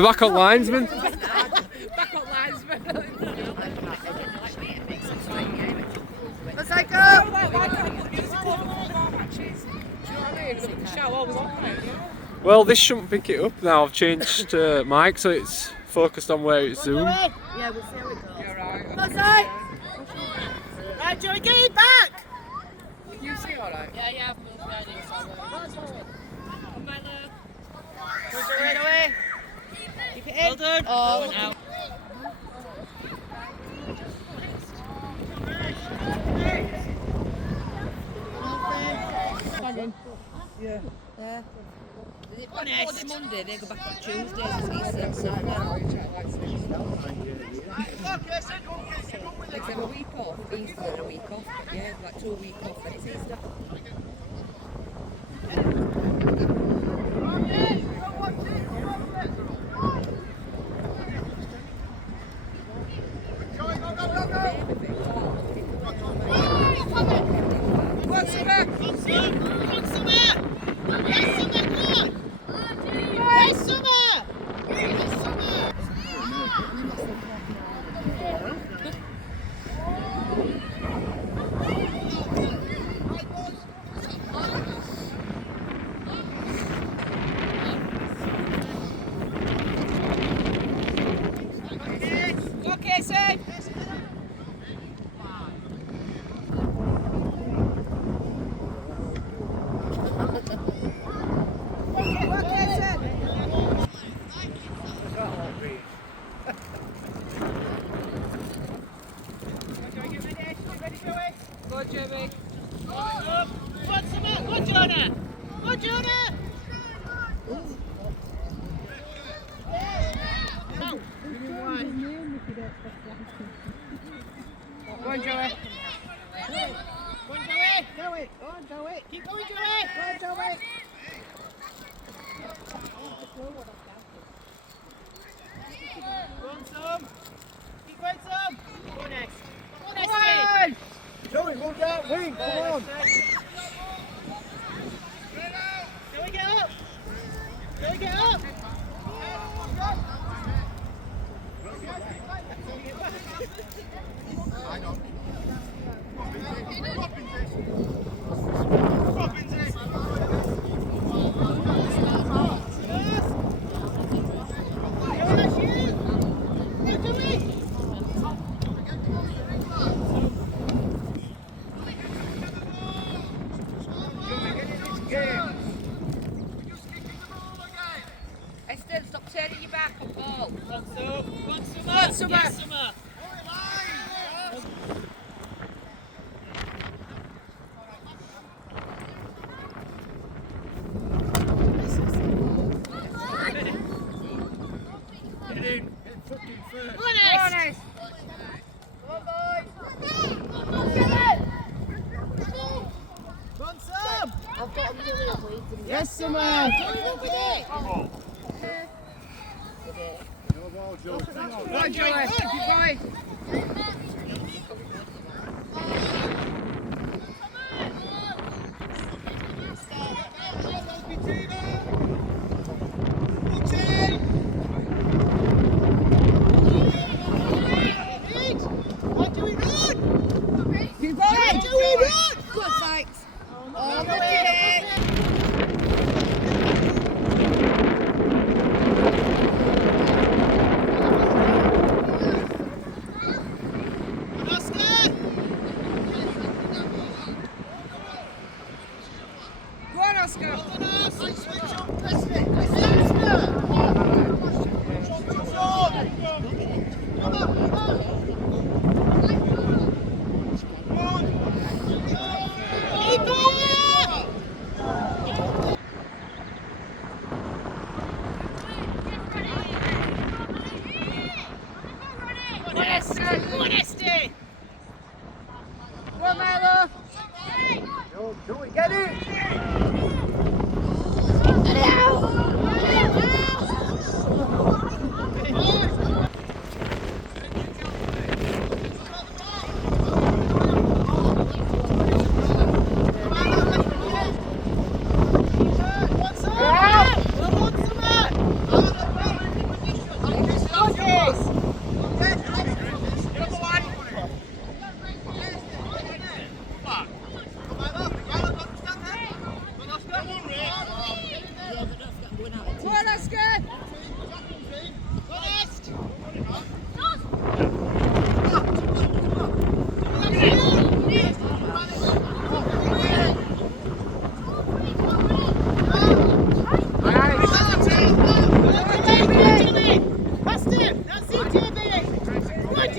We're back on linesman. Back on linesman. Let's take up! Well, this shouldn't pick it up now. I've changed mic so it's focused on where it's zoomed. Yeah, we'll see how it goes. You're right. Let's say! Right, Joey, get it back! You see alright? Yeah, I've moved ready. Come on, Joey. Keep it in. Well done. Oh, now. Yeah. There. Is it back on Monday? They go back on Tuesday. It's Easter. Like they have a week off, Easter and a week off. Yeah, like 2 weeks off, then it's Easter. Okay, Sid. Go, Jimmy. Good, Jonah. Good, Jonah. Go on, Joey. Go on, Joey. Joey. Go on, Joey. Keep going, Joey. Go on, Joey. Go on, Sam. Keep going, Sam. Go next. Go next, Joey, move that wing, come on. Joey, get up. Joey, get up. Esther, stop turning your back on ball. Summer. Yes, Summer. Yes, Summer. No ball, Joey. Go on, Joey. Keep going. Good, thanks. All the way. Go on, Oscar. Go on, Milo. Joey, get it!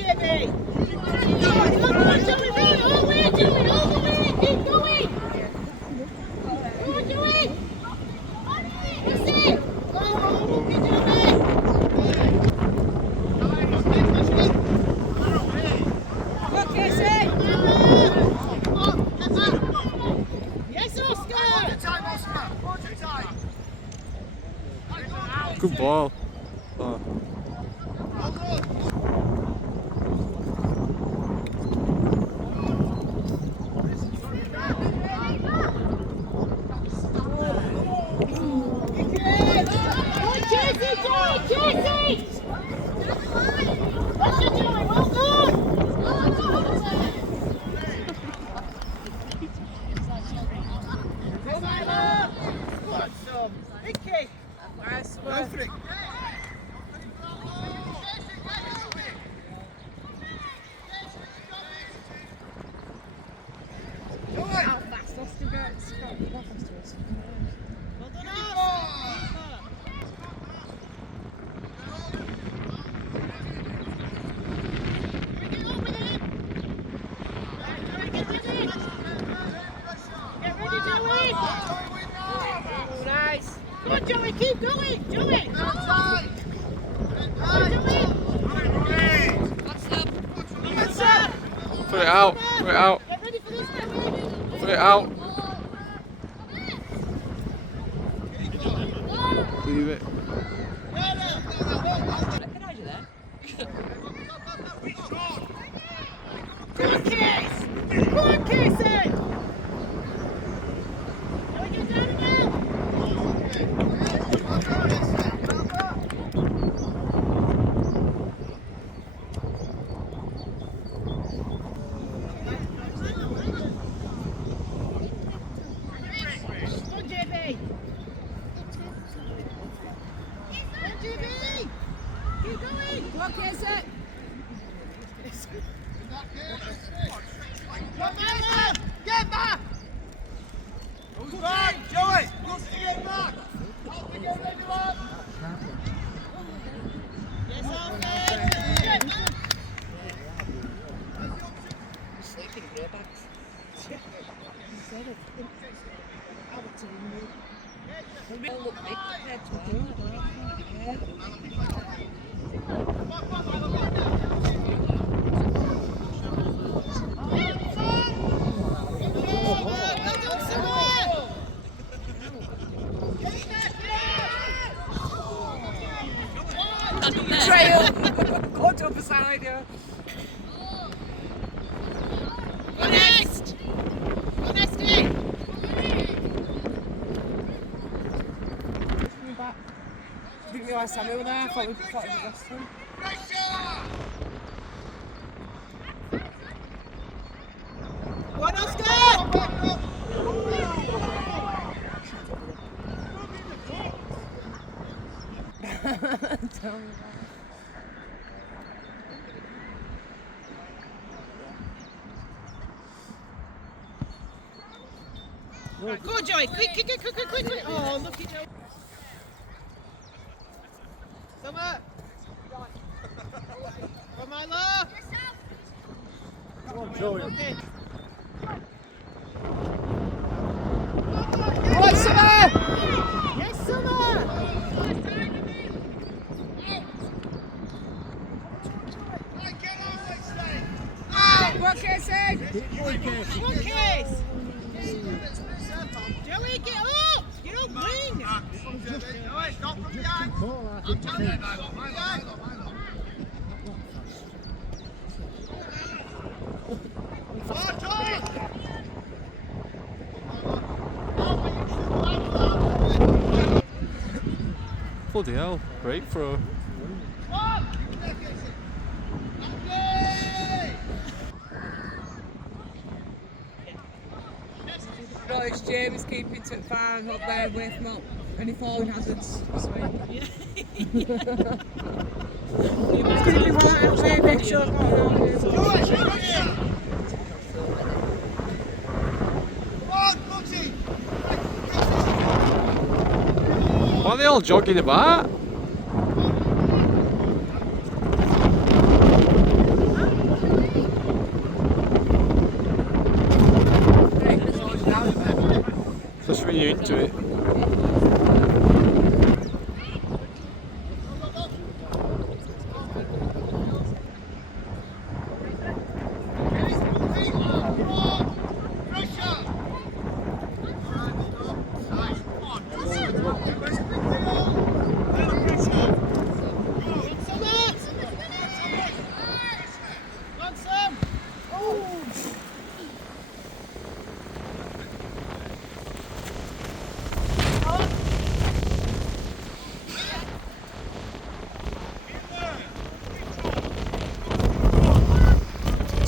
JB! Go on, Joey, run! All the way, Joey! All the way! Keep going! Go on, Joey! That's it! Go, get Joey! Go, Casey! Yes, Oscar! Good ball. Oh. Come on, Joey, keep going! Joey! What's up? Put it out. Put it out. Get ready for this, Joey! Put it out. Leave it. Recognise you there. Go on, Case! Go on, Casey! Joey, get down now! Go on, JB! Go on, JB! Keep going! Go on, Casey. Go on, Milo! Get back! Who's back? Joey! Who's to get back? Help me get ready up! Yes, Alfred! Get back! Sleeping greybacks. We all look big compared to Trail. Go to the side, yeah. Go next! Go next, Dave! Didn't realise Samuel there. I thought we lost him. Go on, Oscar! Tell me Go on, Joey! Quick! Oh, look at Joey! Summer! Go on, Milo! Come on, Joey. Okay. Go on, Summer! Yes, Summer! Go on, Casey! Keep going, Casey. Go on, Case! Joey, get up! Get up, wing! Stop from behind. I'm telling you, Bloody hell. Great throw. Right, it's James keeping to far up there away from up. Any falling hazards this week. It's going to be right out there, make sure I've got it. Why are they all jogging about? Back to it.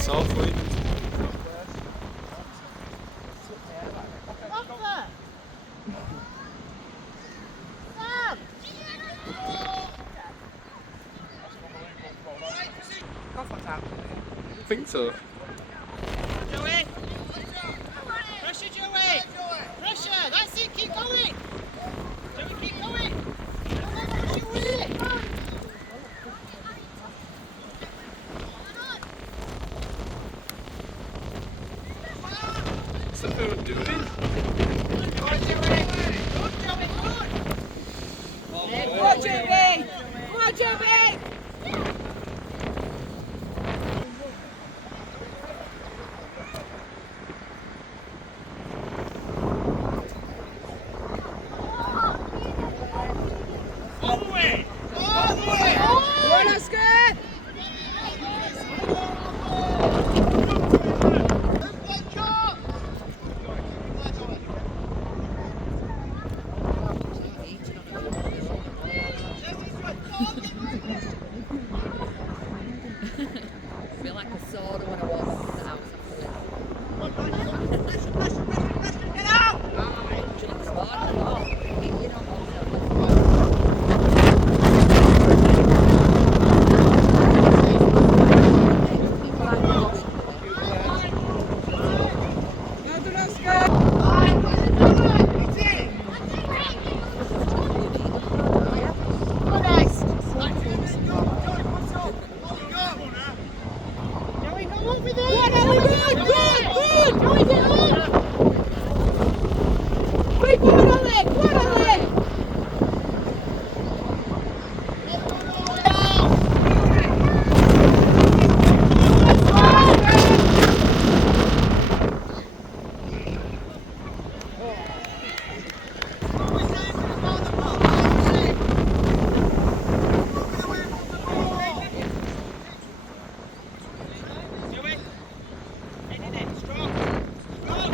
South wind. I think so. Joey! Pressure, Joey! Pressure! That's it, keep going! Joey, keep going! Joey! What's everyone doing? Go on, Joey! Good, Joey, good! Go on, Joey! Go on, Joey! All the way! Go on, Oscar! I feel like a soda when I walk back to the house after this. Get out! Do you like a sport? No. You don't want to. Well done, Oscar! Joey, go over there! Good, good! Joey, get up! Quick, go on, Ollie! Go on, Ollie! Joey! In it, strong! Strong!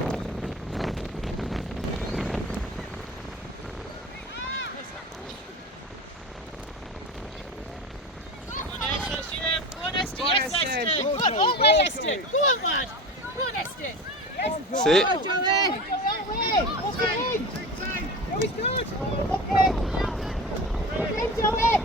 Go on, Esther, that's you. Go on, Esther, yes, Eston. Esther! Go on, all the way, Esther! Go on, lad! Go on, Esther! Yes! Sit. Go on, Joey! Joey's good! Okay! Okay, Joey!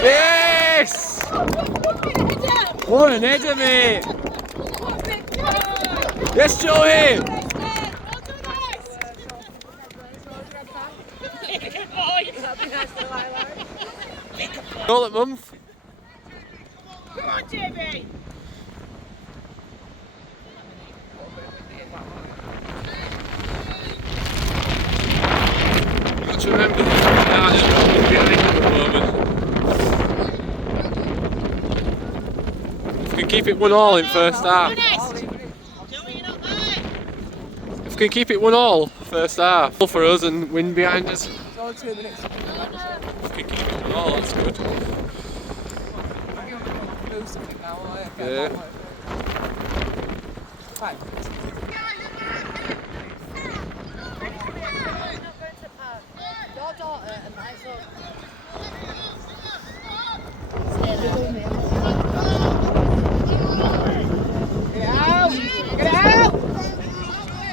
Yes! What an header, mate! Yes, Joey! Good boy! Goal at month. Come on, JB! Got to remember that Arsenal are behind at the moment. If we can keep it 1-1 in first half. Joey, you're not there! If we can keep it 1-1 first half. For us and win behind us. If It's all 2 minutes. we can keep it 1-1, that's good. Move something now, will I? Yeah. Get that one. Fine. Your daughter and my son. Get out! Get out!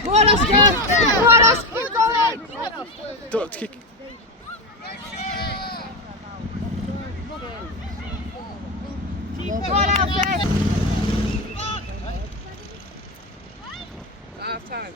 Go on, Oscar! Go on, Oscar! Keep going! Don't kick. Go on, Alfie! Half time.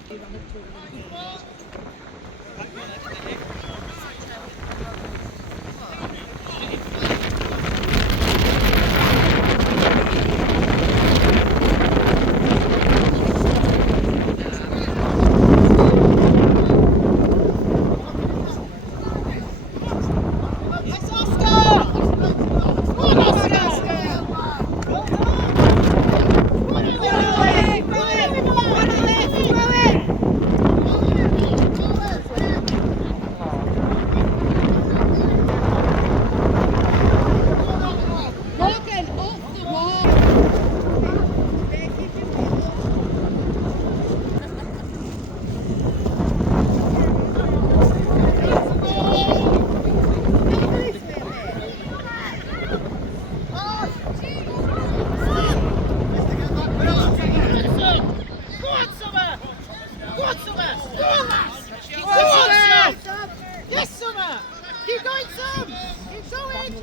Yes, Summer! Keep going, Sam! Keep going!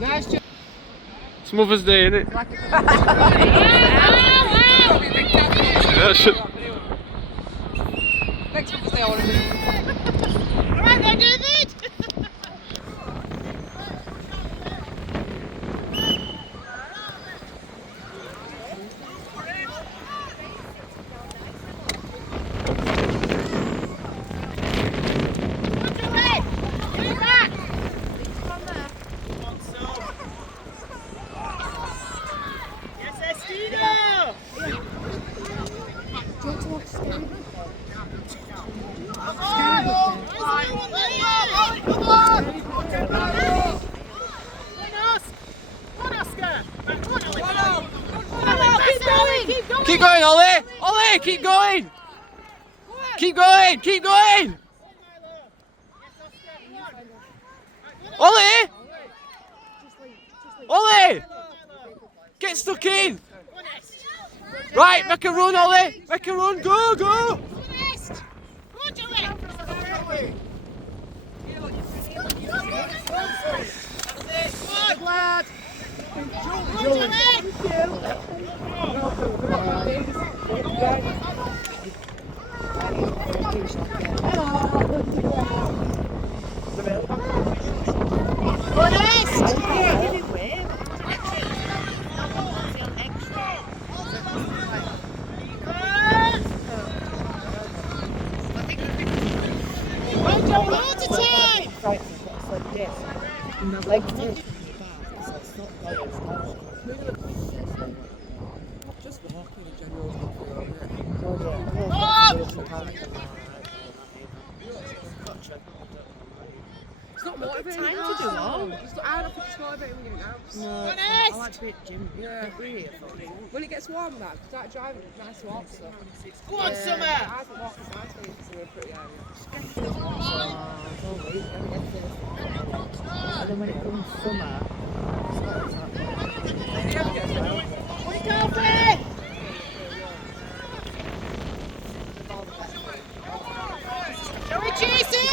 Nice job. It's Mother's Day, innit? Yeah, shit. Next Mother's Day, I want to be. Alright then, David! Keep going, Ollie! Ollie, keep going! Keep going, keep going! Ollie! Ollie! Get stuck in! Right, make a run, Ollie! Make a run, go, go! Lad! Just walking in general. It's not motivating. Time to do all. I don't think it's motivating when you're in the house. No, I like to be at the gym. Yeah. Really. When it gets warm, that start driving, it's nice to walk. So. Go on, Summer! I think walking is nice because we're a pretty area. And then when it comes summer, Shall we chase it?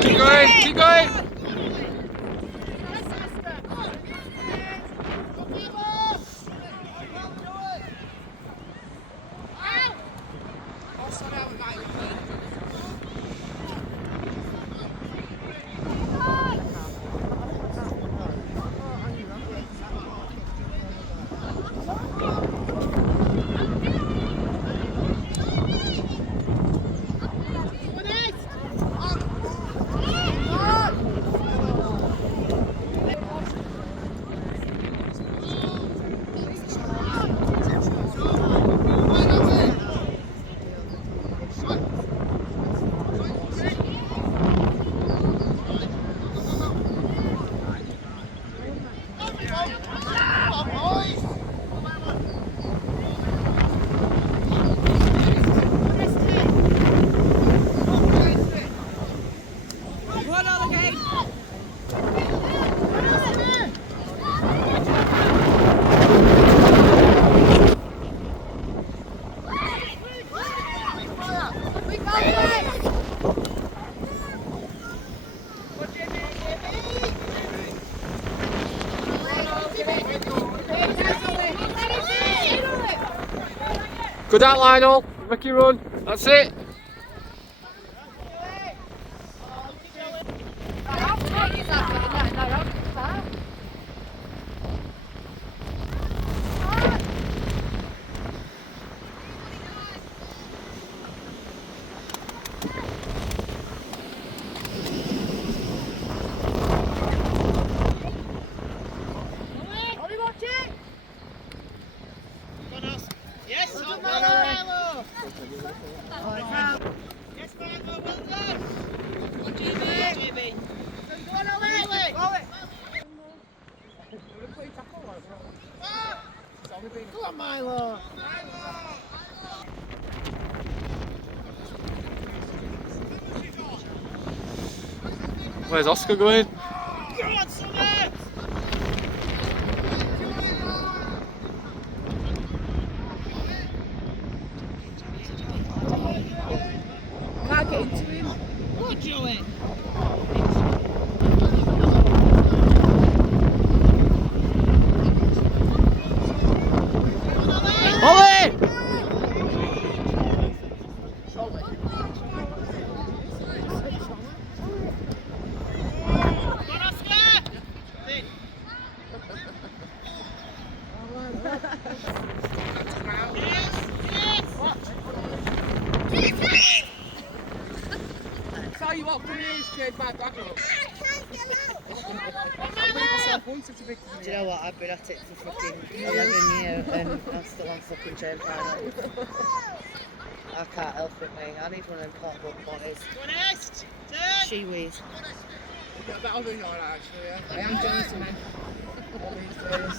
Keep going, keep going! Good out, Lionel. Make your run. That's it. Yes, Milo! Yes, Milo, well done! Go on, GB! Go on, O'Reilly! Go on, Milo! Where's Oscar going? Go on, Summit! Can't get into him. Go on, Joey! Ollie! Go on, Oscar! Tell you what, come here, straight back up. Do you know what? I've been at it for fucking 11 years and I'm still on fucking chain final. I can't help it, mate. I need one of them portable bodies. Go on, Est! Turn! Shiwis. Yeah, but I'll do alright actually, yeah. I am jealous of men. All these days.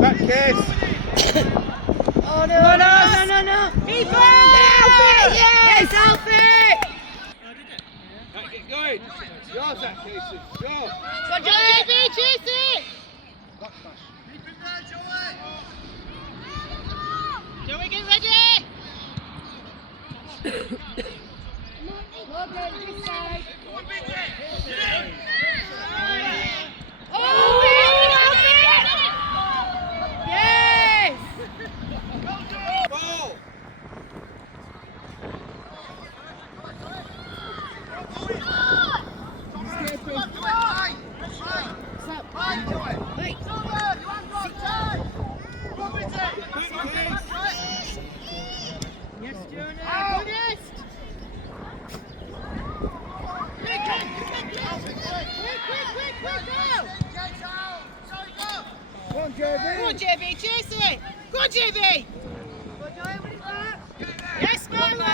Back, kids! Oh no, no! Keep it! Alfie! Yes, Alfie! Right, get going! Yours, that Casey! Go! Go, Joey! Chase it! Keep it there, Joey! Joey, get ready! This side. Oh! Yes! Ball! Wait. Yes, Jonah! Go on, JB! Go on, JB, chase it! Go on, JB! Yes, Milo!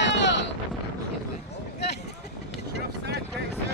You're offside, Casey!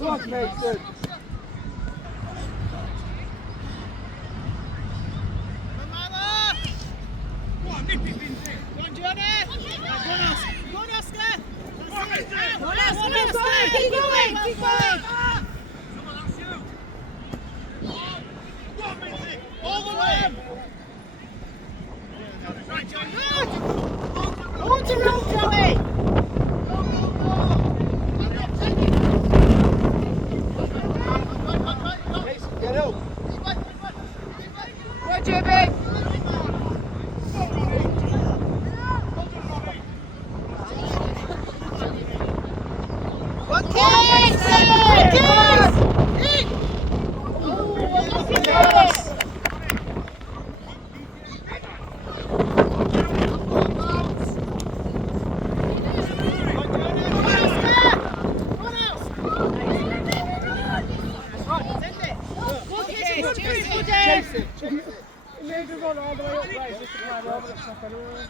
Go on, Johnny! Go on, Oscar! Keep going! All the way! Right, Johnny! On to roll, Joey! Get up. Go, Jimmy! Maybe run all the way up right, just to climb over the top anyway.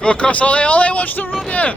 Go across, Ollie. Ollie, watch the run here.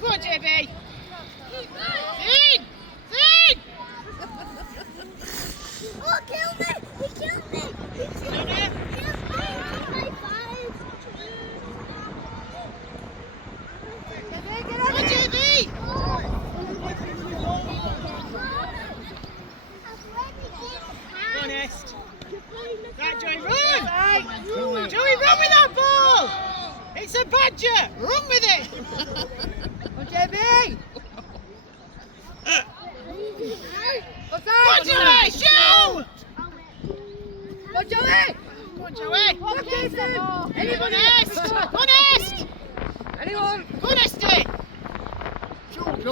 Go on, JB! Oh, kill me! He killed me! He killed me! High five! Go on, JB! Go on, Est. Right, Joey, run! Joey, run with that ball! It's a badger! Run with it! Go on, JB! Go on, Joey! Shoot! Go on, Joey! Go on, Joey! Go on, Jason! Anyone, Est! Go on, Est! Anyone? Go on, Esty! Shoot!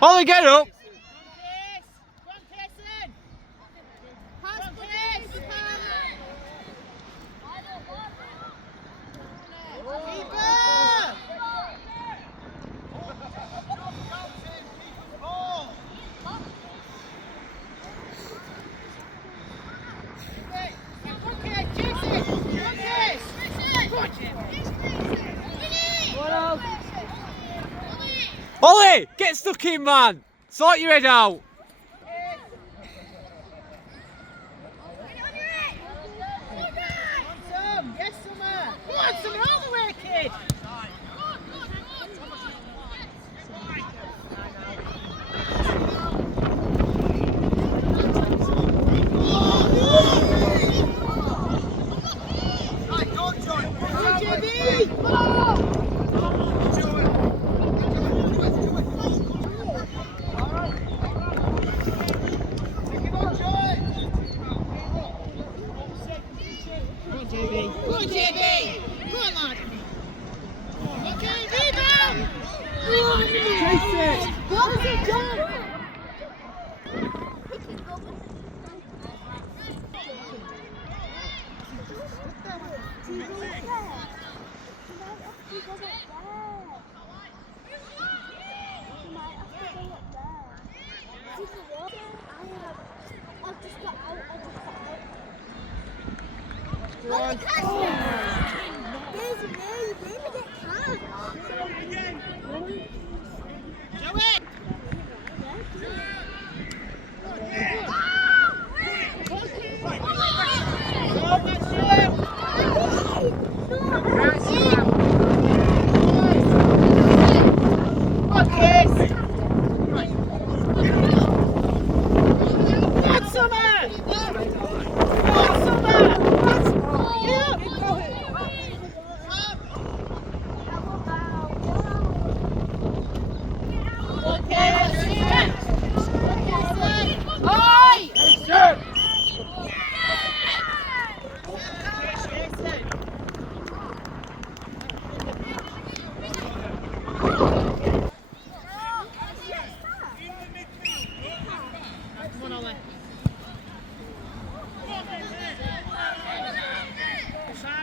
Ollie, get up. Ollie, get stuck in, man. Sort your head out. Yes, Summer! Go on, Summer, all the way, kid! Right, go on, John! Go on, JB! Go on, JB! Go on, lad! Okay, rebound! Chase it! What was it, John?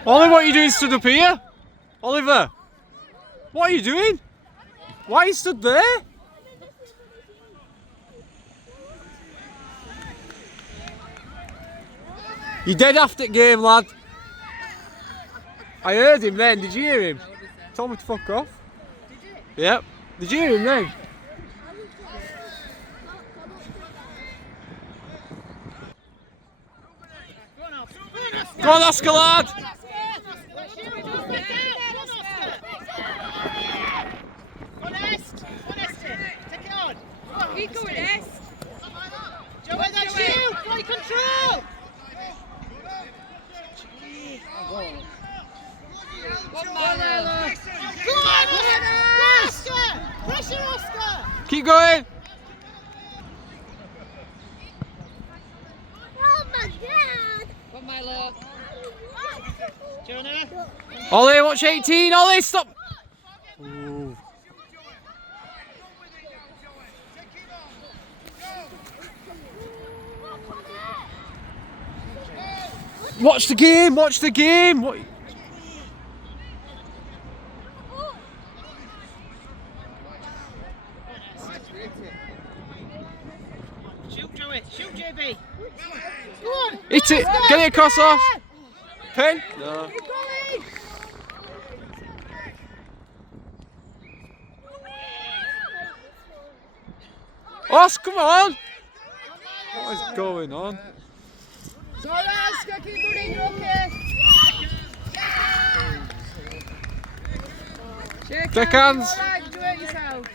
Ollie, what are you doing stood up here? Oliver, what are you doing? Why are you stood there? You dead after the game, lad. I heard him then, did you hear him? Told me to fuck off. Did you? Yep. Did you hear him then? Go on, Oscar, lad! Keep going, Est. Joey, that's you! Play control! One more there. Go on, Oscar! Pressure, Oscar! Keep going! Oh my God! One Milo. Jonah? Ollie, watch 18, Ollie, stop! Ooh. Watch the game, watch the game! What? Shoot, Joey! Shoot, JB! Go on! Hit it! Get it across off! Pen? No. Keep going! Os, come on! What is going on? Sorry, Oscar, keep running, you're okay. Shake hands! Alright, do it yourself.